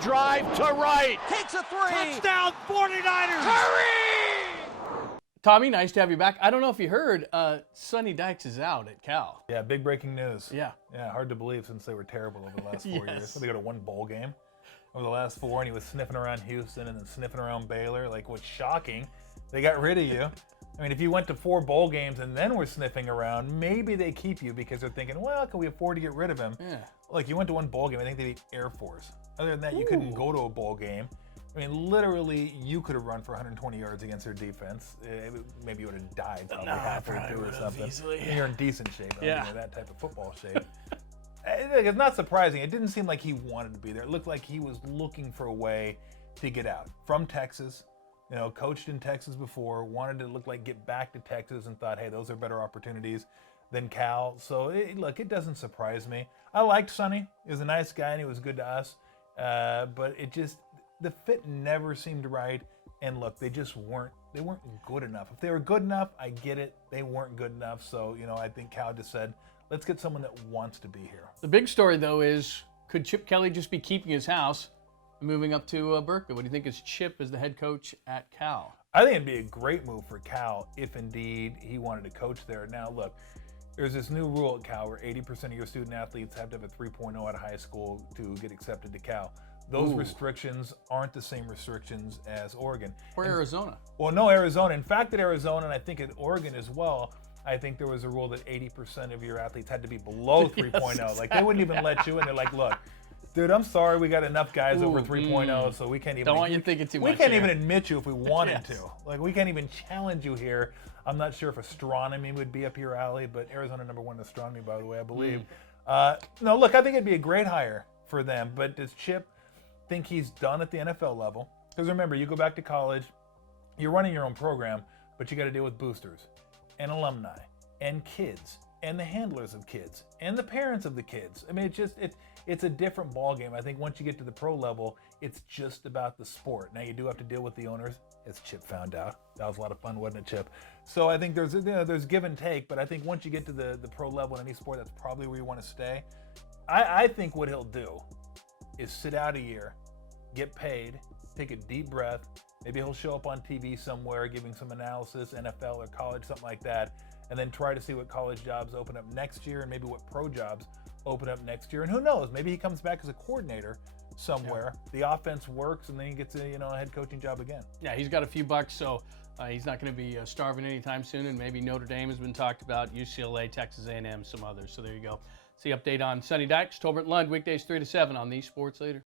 drive to right. Takes a three. Touchdown 49ers. Hurry! Tommy, nice to have you back. I don't know if you heard, Sonny Dykes is out at Cal. Yeah, big breaking news. Yeah. Yeah, hard to believe since they were terrible over the last 4 Yes. years. So they got to one bowl game over the last 4, and he was sniffing around Houston and then sniffing around Baylor. Like, what's shocking, they got rid of you. I mean, if you went to 4 bowl games and then were sniffing around, maybe they keep you because they're thinking, well, can we afford to get rid of him? Yeah. Like, you went to one bowl game, I think they beat Air Force. Other than that, you couldn't go to a bowl game. I mean, literally, you could have run for 120 yards against their defense. Maybe you would have died probably halfway through or something. Easily. You're in decent shape. Yeah. That type of football shape. It's not surprising. It didn't seem like he wanted to be there. It looked like he was looking for a way to get out. From Texas, coached in Texas before, wanted to look like get back to Texas and thought, hey, those are better opportunities than Cal. So, it doesn't surprise me. I liked Sonny. He was a nice guy and he was good to us. But the fit never seemed right. And look, they weren't good enough. If they were good enough, I get it. They weren't good enough. So, I think Cal just said, let's get someone that wants to be here. The big story, though, is could Chip Kelly just be keeping his house and moving up to Berkeley? What do you think is Chip as the head coach at Cal? I think it'd be a great move for Cal if indeed he wanted to coach there. Now, look, there's this new rule at Cal where 80% of your student athletes have to have a 3.0 out of high school to get accepted to Cal. Those restrictions aren't the same restrictions as Oregon. Or Arizona. Well, no, Arizona. In fact, at Arizona, and I think at Oregon as well, I think there was a rule that 80% of your athletes had to be below 3.0. Yes, Like, they wouldn't even let you in. They're like, look, dude, I'm sorry, we got enough guys over 3.0, so we can't even. Don't want you thinking too much. We can't here. even admit you if we wanted Yes. to. Like, we can't even challenge you here. I'm not sure if astronomy would be up your alley, but Arizona #1 in astronomy, by the way, I believe. No, look, I think it'd be a great hire for them. But does Chip think he's done at the NFL level? Because remember, you go back to college, you're running your own program, but you got to deal with boosters and alumni and kids and the handlers of kids and the parents of the kids. I mean, it's a different ballgame. I think once you get to the pro level, it's just about the sport. Now, you do have to deal with the owners, as Chip found out. That was a lot of fun, wasn't it, Chip? So I think there's give and take, but I think once you get to the pro level in any sport, that's probably where you want to stay. I think what he'll do is sit out a year, get paid, take a deep breath. Maybe he'll show up on TV somewhere giving some analysis, NFL or college, something like that, and then try to see what college jobs open up next year and maybe what pro jobs open up next year. And who knows, maybe he comes back as a coordinator somewhere. Yeah. The offense works, and then he gets a head coaching job again. Yeah, he's got a few bucks, so he's not going to be starving anytime soon. And maybe Notre Dame has been talked about, UCLA, Texas A&M, some others. So there you go. See update on Sonny Dykes, Tolbert and Lund, weekdays 3 to 7 on the Sports Leader.